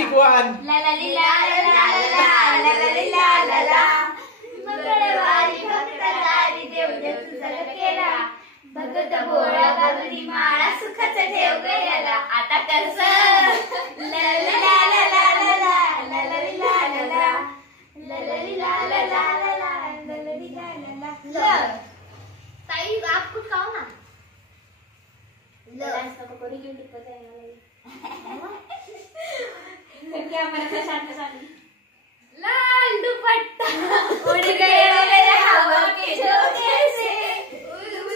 tick one ला ला ली ला ला ला ला ला ला ली ला ला ला मंगळवारी भक्त दारी देव तुझा केला भगत भोळा गारुडी माळा सुखाचा ठेव गयाला आता कसं ला ला ला ला ला ला ला ला ली ला ला ला ला ला ली ला ला ला ला ला ला ली ला ला ला ताई आप कुछ खाओ ना डांस को कोरी क्यों पता है क्या मरता शांत शांत लाल दुपट्टा उड़ गया मेरे हवा के झोंके से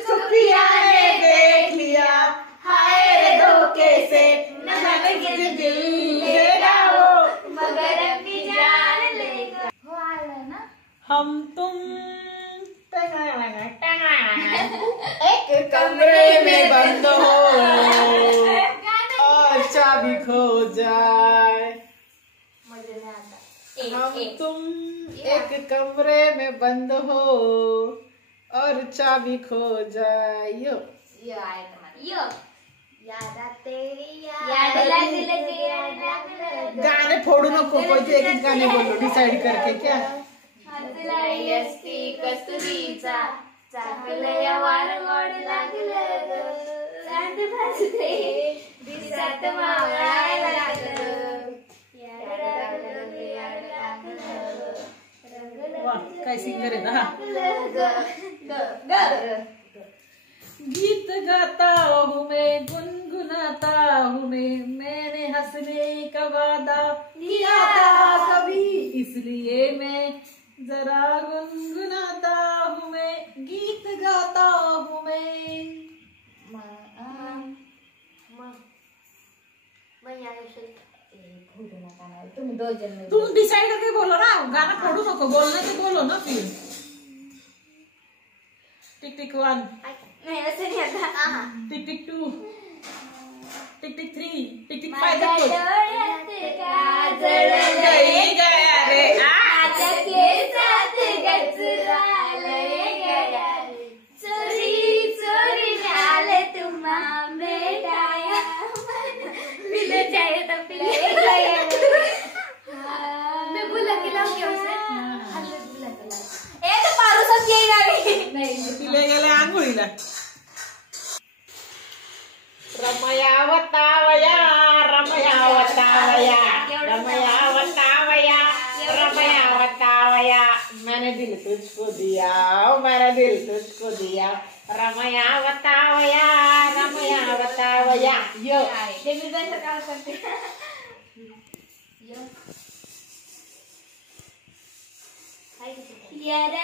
सुखिया ने देख लिया हाय रे धोखे से नमक की दिल लेगा वो मगर अपनी जान लेगा हो आला ना हम तुम एक कमरे में बंद हो और चाबी खो जाए मुझे नहीं आता हम तुम एक कमरे में बंद हो और चाबी खो जाए यो आए तुम्हारे यो याद आते याद लग गाने फोड़ू नको कोणते एक गाने बोलो डिसाइड करके क्या हातलाई असती कस्तुरीचा चाकलया वार गोड लागलं चांद भासते दिसात मावळायला लागलं याड लागलं याड लागलं वाह काय सिंगर है ना ग गीत गाता हूँ मैं गुनगुनाता हूँ मैंने हंसने का वादा किया था कभी इसलिए मैं जरा गुनगुनाता हूँ मैं गीत गाता हूँ मैं तुम दो जन तुम डिसाइड करके बोलो ना गाना फोड़ू नको बोलना तो बोलो ना फिर टिक टिक वन नहीं ऐसे नहीं आता tick tick two tick tick three tick tick माझ्या फाइव डोळ्यात काजळ गई गया रे माझ्या केसात गजरा लय गया रे चोरी चोरी आले तुम्हा बेटाया पिले जाए तो पिले गया मैं बुला के लाऊं क्या उसे हल्ले बुला के लाऊं ए तो पारू सब यही नाही तिले गेले आंघोळीला रमयावतावया रमयावतावया रमयावतावया रमयावतावया मैंने दिल तुझको दिया मैंने दिल तुझको दिया रमयावतावया रमयावतावया यो देवी बहन सरकार करते यो यारा